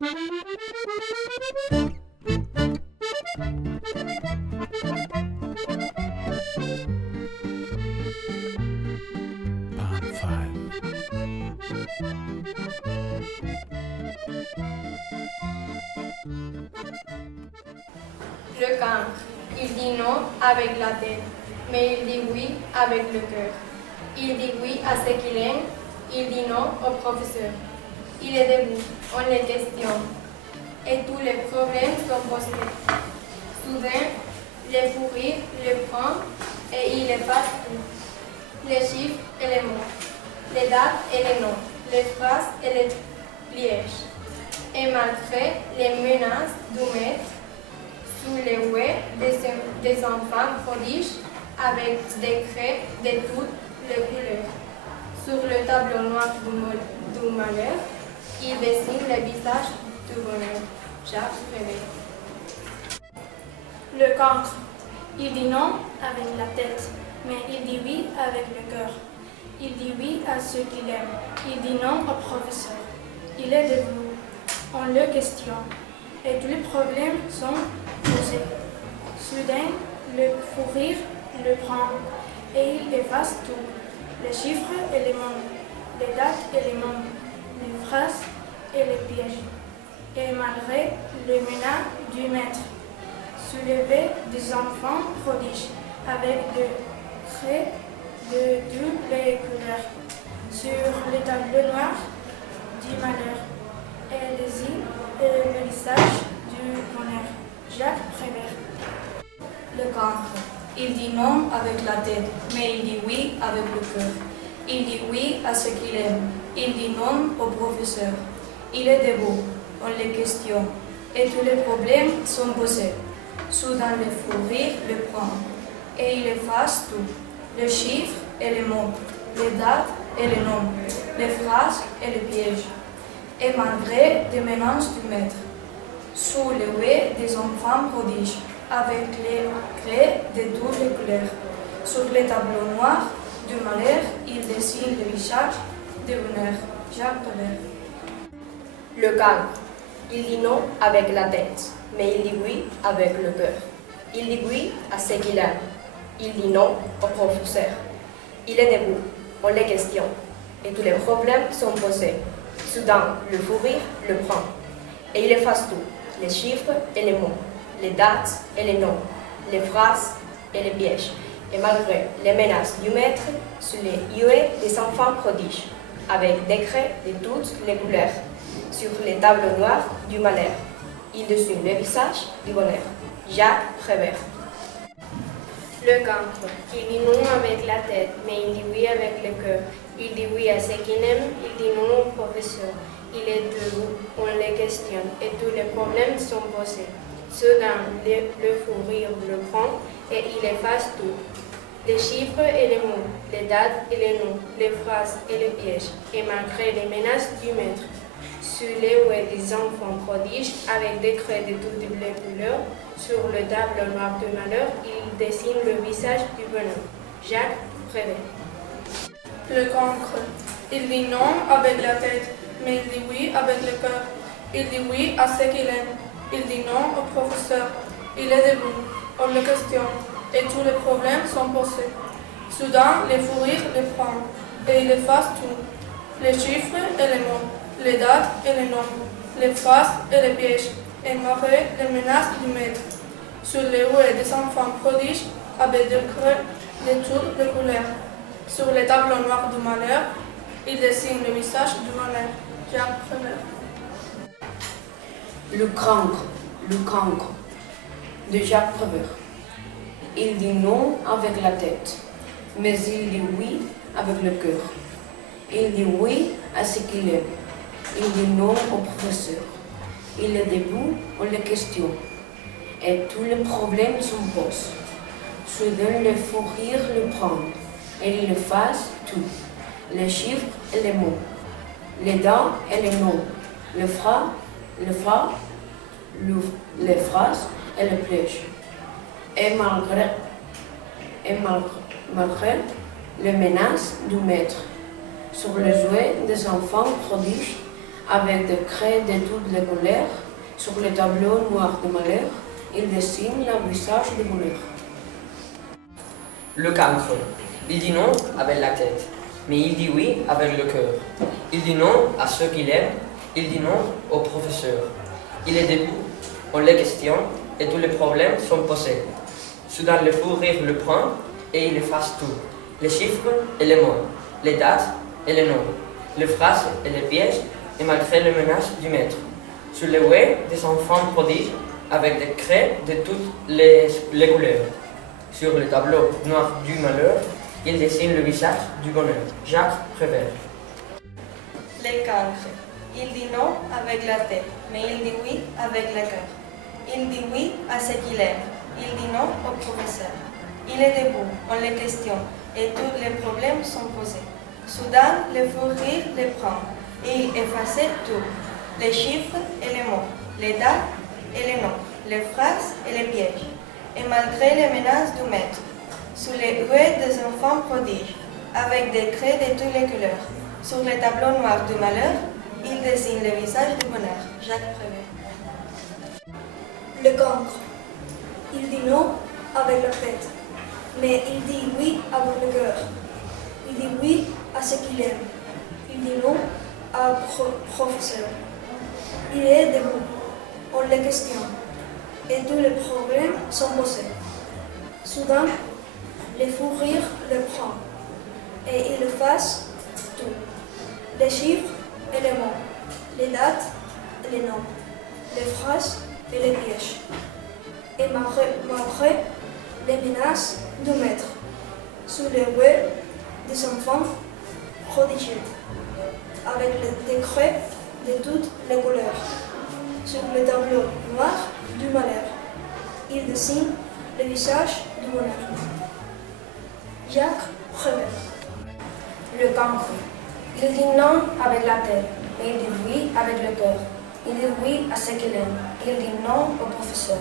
Part 5. Le cancre, il dit non avec la tête, mais il dit oui avec le cœur. Il dit oui à ce qu'il aime, il dit non au professeur. Il est debout, on le questionne, et tous les problèmes sont posés. Soudain, le fou rire le prend et il efface tout. Les chiffres et les mots, les dates et les noms, les phrases et les pièges. Et malgré les menaces du maître, sous les ouées des enfants prodiges, avec des traits de toutes les couleurs. Sur le tableau noir du malheur, il dessine le visage du bonheur. Jacques Prévert. Le cancre, il dit non avec la tête, mais il dit oui avec le cœur. Il dit oui à ceux qu'il aime, il dit non au professeur. Il est debout, on le questionne, et tous les problèmes sont posés. Soudain, le fou rire le prend, et il efface tout, les chiffres et les mots, les dates et les noms, les phrases et les pièges. Et malgré les menaces du maître, soulever des enfants prodiges avec des traits de toutes les couleurs sur le tableau noir du malheur et les îles et le visage du bonheur. Jacques Prévert. Le cancre, il dit non avec la tête, mais il dit oui avec le cœur. Il dit oui à ce qu'il aime, il dit non au professeur. Il est debout, on le questionne, et tous les problèmes sont posés. Soudain le fou rire le prend, et il efface tout, les chiffres et les mots, les dates et les noms, les phrases et les pièges. Et malgré les menaces du maître, sous les ouées des enfants prodiges, avec les traits de toutes les couleurs, sur les tableaux noirs du malheur, il dessine le visage du bonheur. Jacques Prévert. Le cancre, il dit non avec la tête, mais il dit oui avec le cœur. Il dit oui à ce qu'il aime, il dit non au professeur. Il est debout, on le questionne, et tous les problèmes sont posés. Soudain, le fou rire le prend, et il efface tout, les chiffres et les mots, les dates et les noms, les phrases et les pièges. Et malgré les menaces du maître, sur les huées des enfants prodiges, avec des traits de toutes les couleurs, sur les tableaux noirs du malheur, il dessine le visage du bonheur. Jacques Prévert. Le cancre, il dit non avec la tête, mais il dit oui avec le cœur. Il dit oui à ce qu'il aime, il dit non au professeur. Il est debout, on le questionne, et tous les problèmes sont posés. Soudain, le fou rire le prend, et il efface tout. Les chiffres et les mots, les dates et les noms, les phrases et les pièges. Et malgré les menaces du maître, sur les ouées des enfants prodiges, avec des traits de toutes les couleurs, sur le tableau noir du malheur, il dessine le visage du bonheur. Jacques Prévert. Le cancre, il dit non avec la tête, mais il dit oui avec le cœur. Il dit oui à ce qu'il aime, il dit non au professeur. Il est debout, on le questionne, et tous les problèmes sont posés. Soudain, le fou rire le prend, et il efface tout, les chiffres et les mots, les dates et les noms, les phrases et les pièges, et malgré les menaces du maître, sur les ouées des enfants prodiges, avec des creux de toutes les couleurs. Sur les tableaux noirs du malheur, il dessine le visage du bonheur. Jacques Prévert. Le cancre de Jacques Prévert. Il dit non avec la tête, mais il dit oui avec le cœur. Il dit oui à ce qu'il aime, il dit non au professeur. Il est debout, on le questionne, et tous les problèmes sont posés. Soudain, le fou rire le prend, et il efface tout, les chiffres et les mots, les dates et les noms, les phrases et les pièges. Et malgré les menaces du maître, sur les jouets des enfants prodiges, Avec des traits de toutes les couleurs, sur le tableau noir de malheur, il dessine le visage du bonheur. Le cancre. Il dit non avec la tête, mais il dit oui avec le cœur. Il dit non à ceux qu'il aime, il dit non au professeur. Il est debout, on les questionne et tous les problèmes sont posés. Soudain le fou rire le prend et il efface tout. Les chiffres et les mots, les dates et les noms, les phrases et les pièges, et malgré les menaces du maître. Sur les ouïes des enfants prodiges, avec des craies de toutes les couleurs. Sur le tableau noir du malheur, il dessine le visage du bonheur. Jacques Prévert. Le cancre. Il dit non avec la tête, mais il dit oui avec le cœur. Il dit oui à ce qu'il aime. Il dit non au professeur. Il est debout, on le questionne, et tous les problèmes sont posés. Soudain, le fou rire le prend, et il efface tout. Les chiffres et les mots, les dates et les noms, les phrases et les pièges. Et malgré les menaces du maître, sous les huées des enfants prodiges, avec des traits de toutes les couleurs, sur le tableau noir du malheur, il dessine le visage du bonheur. Jacques Prévert. Le cancre. Il dit non avec la tête, mais il dit oui avec le cœur. Il dit oui à ce qu'il aime. Il dit non à professeur. Il est debout, on le questionne, et tous les problèmes sont posés. Soudain, le fou rire le prend, et il efface tout. Les chiffres et les mots, les dates et les noms, les phrases et les pièges. Et malgré les menaces du maître, sous les ouées des enfants prodigieux, avec les décrets de toutes les couleurs, sur le tableau noir du malheur, il dessine le visage du bonheur. Jacques Prévert. Le cancre. Il dit non avec la tête, mais il dit oui avec le cœur. Il dit oui à ce qu'il aime. Il dit non au professeur.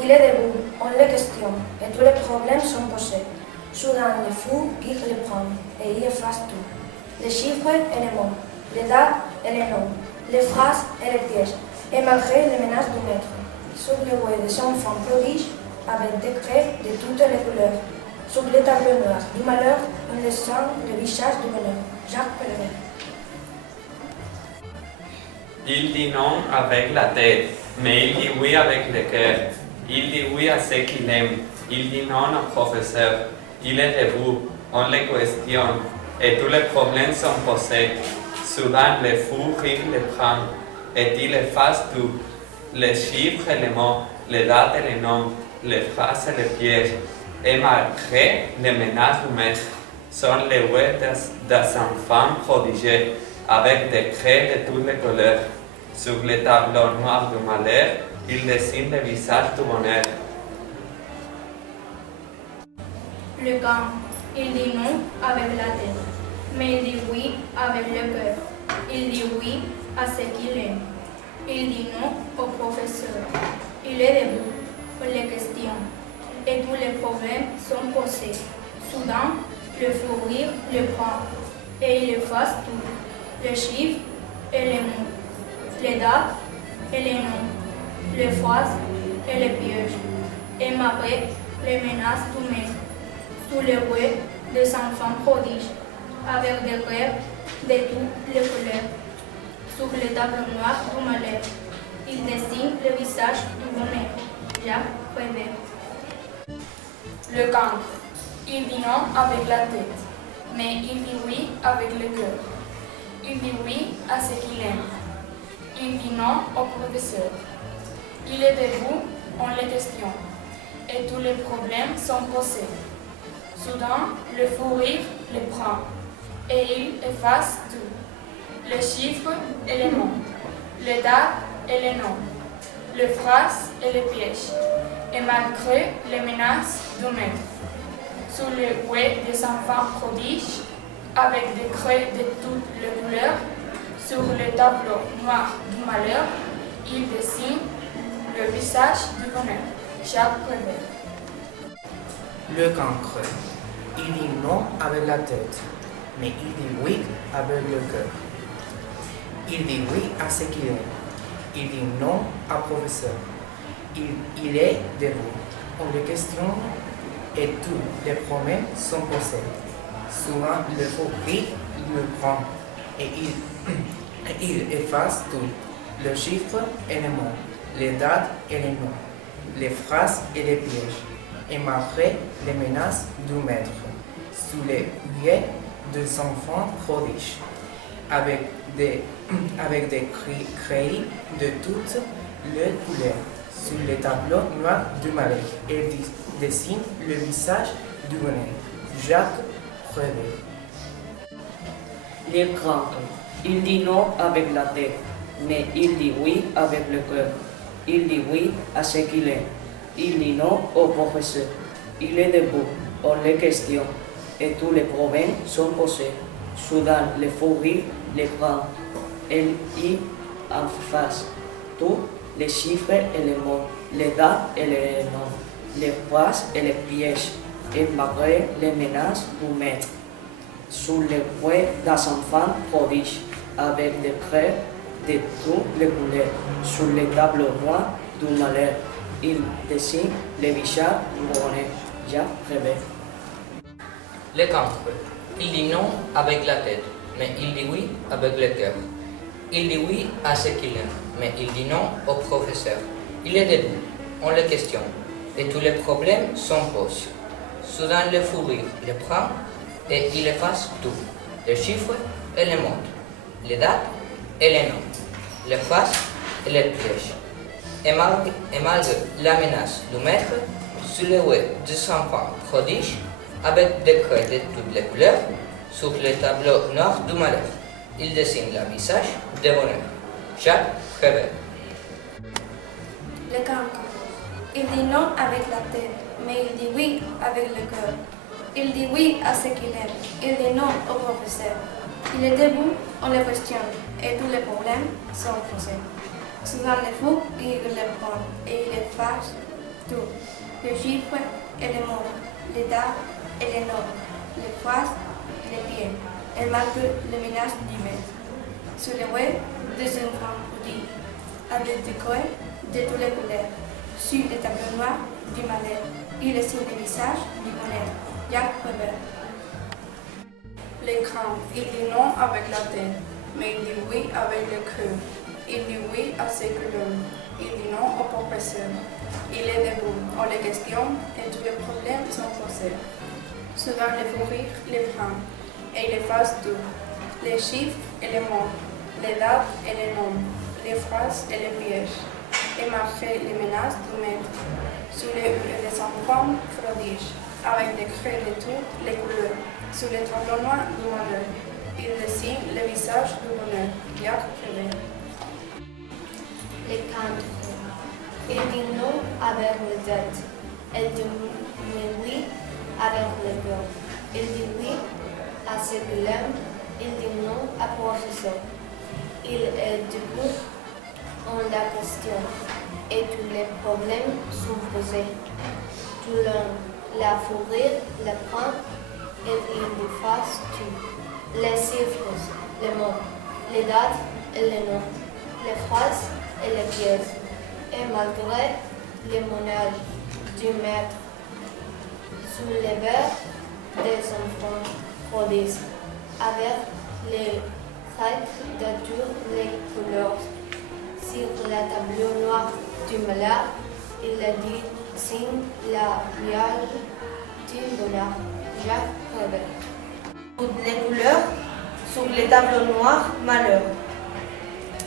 Il est debout, on le questionne, et tous les problèmes sont posés. Soudain, le fou rire le prend, et il efface tout. Les chiffres et les mots, les dates et les noms, les phrases et les pièges. Et malgré les menaces du maître, sur les ouées des enfants prodiges, avec des traits de toutes les couleurs, sur le tableau noir du malheur, on dessine le visage du bonheur. Jacques Prévert. Il dit non avec la tête, mais il dit oui avec le cœur. Il dit oui à ce qu'il aime. Il dit non au professeur. Il est debout, on le questionne, et tous les problèmes sont posés. Soudain, le fou rire le prend, et il efface tout. Les chiffres et les mots, les dates et les noms, les phrases et les pièges. Et malgré les menaces du maître, sont les ouées des enfants prodigieux, avec des traits de toutes les couleurs. Sur le tableau noir du malheur, il dessine le visage du bonheur. Le cancre. Il dit non avec la tête, mais il dit oui avec le cœur. Il dit oui à ce qu'il aime. Il dit non au professeur. Il est debout, on le questionne, et tous les problèmes sont posés. Soudain, le fou rire le prend, et il efface tout. Les chiffres et les mots, les dates et les noms, les phrases et les pièges. Et malgré les menaces du maître, sous les ouées des enfants prodiges, avec des rêves de toutes les couleurs. Sur le tableau noir du malheur, il dessine le visage du bonheur. Jacques Prévert. Le cancre. Il dit non avec la tête, mais il dit oui avec le cœur. Il dit oui à ce qu'il aime. Il dit non au professeur. Il est debout, on le questionne, et tous les problèmes sont posés. Soudain, le fou rire le prend, et il efface tout. Les chiffres et les mots, les dates et les noms, les phrases et les pièges. Et malgré les menaces du maître, sous les ouées des enfants prodiges, avec des traits de toutes les couleurs, sur le tableau noir du malheur, il dessine le visage du bonheur. Jacques Prévert. Le cancre. Il dit non avec la tête, mais il dit oui avec le cœur. Il dit oui à ce qu'il aime. Il dit non au professeur. Il est debout. On le questionne et tous les problèmes sont posés. Souvent, le faux rire le prend et il efface tout. Le chiffre et les mots, les dates et les noms, les phrases et les pièges. Et malgré les menaces du maître, sous les yeux des enfants prodiges, avec des crayons de toutes les couleurs, sur les tableaux noirs du malheur, et dessine le visage du bonheur. Jacques Prévert. Le grand, il dit non avec la tête, mais il dit oui avec le cœur. Il dit oui à ce qu'il aime. Il dit non au professeur. Il est debout, on le questionne, et tous les problèmes sont posés. Soudain, le fou rire les prend. Il en face tous les chiffres et les mots, les dates et les noms, les phrases et les pièges, et malgré les menaces du maître, sous les yeux d'un enfant prodige, avec des traits de toutes les couleurs, sur les tableaux noirs du malheur, il dessine le visage du bonheur. Jacques Prévert. Le cancre. Il dit non avec la tête, mais il dit oui avec le cœur. Il dit oui à ce qu'il aime, mais il dit non au professeur. Il est debout, on le questionne, et tous les problèmes sont posés. Soudain, le fou rire le prend et il efface tout, les chiffres et les mots, les dates et les noms, les phrases et les pièges. Et malgré la menace du maître, sous les yeux des enfants prodiges, avec des craies de toutes les couleurs, sur les tableaux noirs du malheur, il dessine le visage de bonheur. Jacques Prévert. Le cancre. Il dit non avec la tête, mais il dit oui avec le cœur. Il dit oui à ce qu'il aime. Il dit non au professeur. Il est debout, on le questionne, et tous les problèmes sont posés. Souvent le fou, il le prend, et il efface tout. Les chiffres et les mots, les dates et les noms, les phrases et les pieds, et malgré les menaces du maître. Sur les yeux des enfants prodiges, avec des craies de toutes les couleurs, sur les tableaux noirs du malheur, il dessine le visage du bonheur. Jacques Prévert. L'écran, il dit non avec la tête, mais il dit oui avec le cœur. Il dit oui à ce qu'il aime. Il dit non au professeur. Il est debout, on le questionne et tous les problèmes sont posés. Soudain, le fou rire les prend et il efface tout. Les chiffres et les mots, les dates et les noms, les phrases et les pièges. Et malgré les menaces du maître, sous les yeux des enfants prodiges, avec des craies de toutes les couleurs, sur les tableaux noirs du malheur, il dessine le visage du bonheur. Jacques Prévert. Les cancres. Il dit non avec la tête. Il dit oui avec le cœur. Il dit oui à ce qu'il aime. Il dit non à professeur. Il est debout, on la questionne, et tous les problèmes sont posés. Tout la fourrure le prend et il efface tout. Les chiffres, les mots, les dates et les noms, les phrases et les pièces. Et malgré les menaces du maître, sous les verres des enfants prodiges, avec les traits de toutes les couleurs, sur le tableau noir du malheur, il a dit signe la viage du bonheur. Jacques Prévert. Toutes les couleurs sur les tableaux noirs malheur.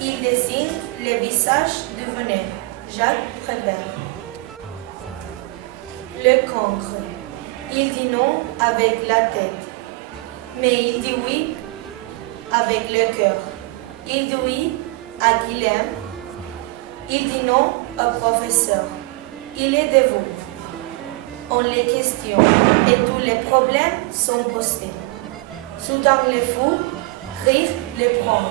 Il dessine le visage du bonheur. Jacques Prévert. Le cancre. Il dit non avec la tête, mais il dit oui avec le cœur. Il dit oui à qui l'aime. Il dit non au professeur. Il est debout. On les questionne et tous les problèmes sont posés. Soudain le fou rire le prend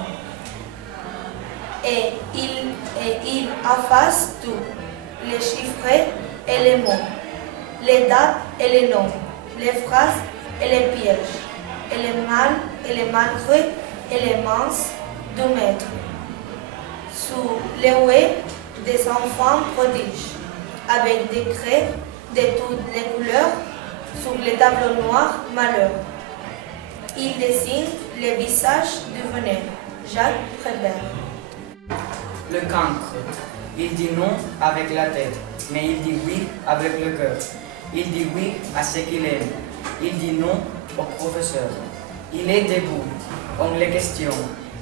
et il efface tout, les chiffres et les mots, les dates et les noms, les phrases et les pièges, et les mal et les malgré et les minces du maître. Sous les ouées des enfants prodiges, avec des craies de toutes les couleurs, sur les tableaux noirs malheur. Il dessine les visages du bonheur. Jacques Prévert. Le cancre. Il dit non avec la tête, mais il dit oui avec le cœur. Il dit oui à ce qu'il aime. Il dit non au professeur. Il est debout, on les questionne,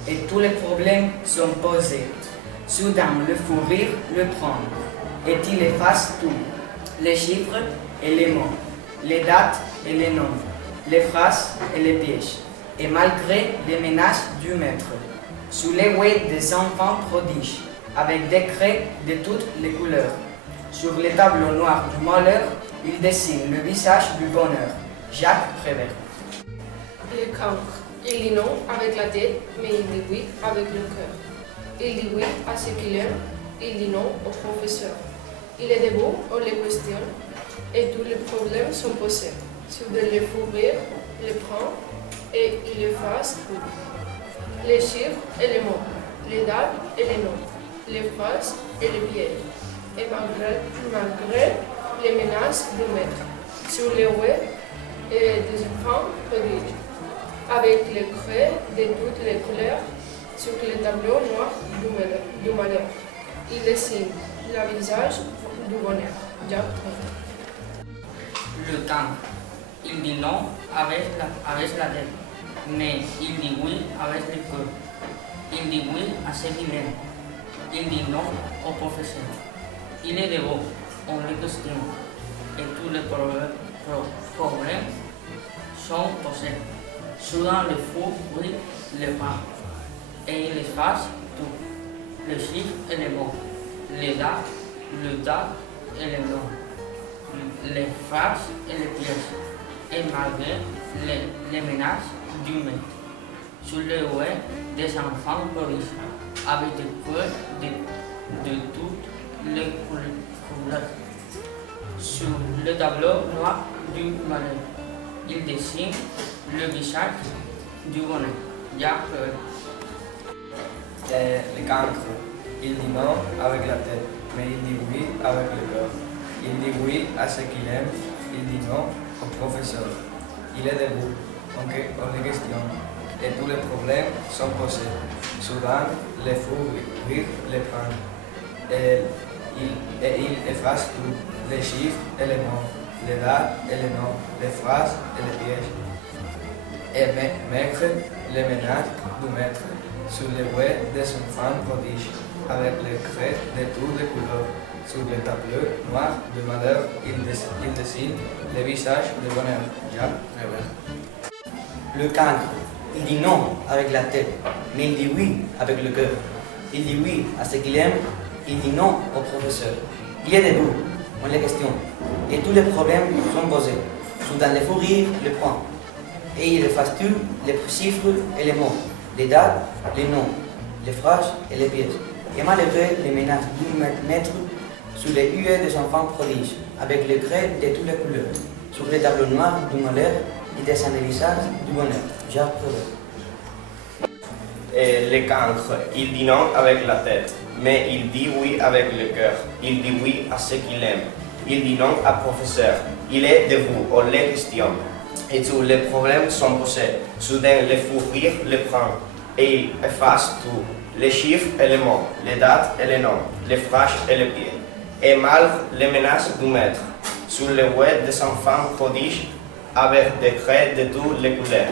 et tous les problèmes sont posés. Soudain, le fou rire le prend, et il efface tout, les chiffres et les mots, les dates et les noms, les phrases et les pièges. Et malgré les menaces du maître, sous les ouées des enfants prodiges, avec des craies de toutes les couleurs, sur les tableaux noirs du malheur, il dessine le visage du bonheur. Jacques Prévert. Le cancre. Il dit non avec la tête, mais il dit oui avec le cœur. Il dit oui à ce qu'il aime, il dit non au professeur. Il est debout, on les questionne, et tous les problèmes sont posés. Soudain, le fou rire le prend, et il efface tout. Les chiffres et les mots, les dates et les noms, les phrases et les pièges. Et malgré les menaces du maître, sur les ouées et des enfants prodiges, avec les craies de toutes les couleurs, sur les tableaux noirs du malheur. Il dessine le visage du bonheur. Jacques Prévert. Le cancre. Il dit non avec la tête, mais il dit oui avec le cœur. Il dit oui à ce qu'il aime. Il dit non au professeur. Il est debout, on le questionne, et tous les problèmes sont posés. Soudain, le fou brille le prend, et il efface tout, les chiffres et les mots, les dates, et les noms, les phrases et les pièces, et malgré les menaces du maître, sur les ouées des enfants prodiges, avec des couleurs de toutes les couleurs. Sur le tableau noir du malheur, il dessine le visage du bonheur. Jacques Prévert. Le cancre. Il dit non avec la tête, mais il dit oui avec le cœur. Il dit oui à ce qu'il aime, il dit non au professeur. Il est debout, on le questionne, et tous les problèmes sont posés. Soudain, le fou rire le prend, et il efface tout, les chiffres et les mots, les dates et les noms, les phrases et les pièges. Et mettre les menaces du maître sur les ouées des enfants prodiges, avec les craies de toutes les couleurs. Sur les tableaux noirs de malheur, il dessine le visage du bonheur. Jacques Prévert. Le cancre. Il dit non avec la tête, mais il dit oui avec le cœur. Il dit oui à ce qu'il aime, il dit non au professeur. Il est debout, on le questionne, et tous les problèmes sont posés. Soudain, le fou rire le prend, et il efface tout, les chiffres et les mots, les dates, les noms, les phrases et les pièces. Et malgré les menaces du maître, sur les huées des enfants prodiges, avec les craies de toutes les couleurs, sur les tableaux noirs du malheur, il dessine le visage du bonheur. Jacques Prévert. Le cancre. Il dit non avec la tête, mais il dit oui avec le cœur. Il dit oui à ce qu'il aime. Il dit non à professeur. Il est debout, on le questionne, et tous les problèmes sont posés. Soudain, le fou rire le prend, et il efface tout, les chiffres et les mots, les dates et les noms, les phrases et les pieds. Et malgré les menaces du maître, sur les ouées des enfants prodiges, avec des traits de toutes les couleurs,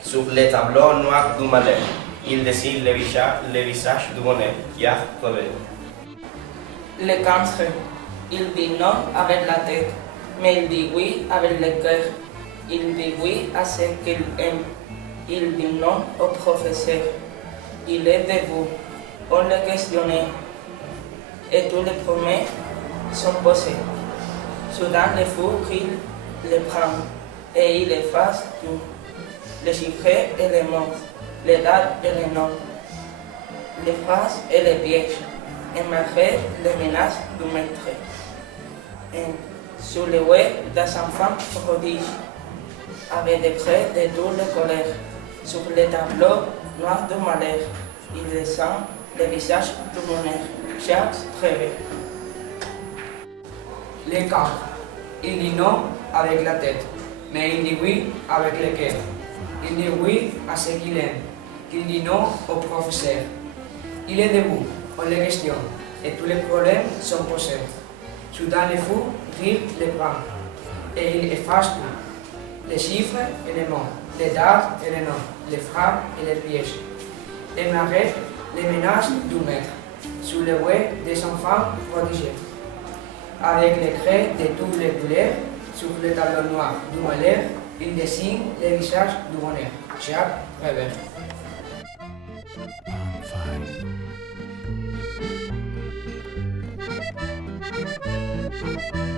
sur les tableaux noirs du malheur, il dessine le visage du bonheur. Jacques Prévert. Le cancre. Il dit non avec la tête, mais il dit oui avec le cœur. Il dit oui à ce qu'il aime. Il dit non au professeur. Il est debout, on le questionne, et tous les promesses sont posés. Soudain, le fou rire le prend, et il efface tout, les chiffres et les mots, les dates et les noms, les phrases et les pièges, et malgré les menaces du maître. Et sur les ouées des enfants prodiges, avec des traits de toutes les colères, sur les tableaux noirs du malheur, Il descend le visage du bonheur. Jacques Prévert. Les cancres. Il dit non avec la tête, mais il dit oui avec le cœur. Il dit oui à ce qu'il aime. Il dit non au professeur. Il est debout, on le questionne, et tous les problèmes sont posés. Soudain le fou rire les prend, et il efface tout. Les chiffres et les mots, les dates et les noms, les frappes et les pièges. Et m'arrête les menaces du maître, sous le ouet des enfants prodigés. Avec les traits de toutes les couleurs, sur le tableau noir du malheur, il dessine le visage du bonheur. Jacques Prévert. Palm 5.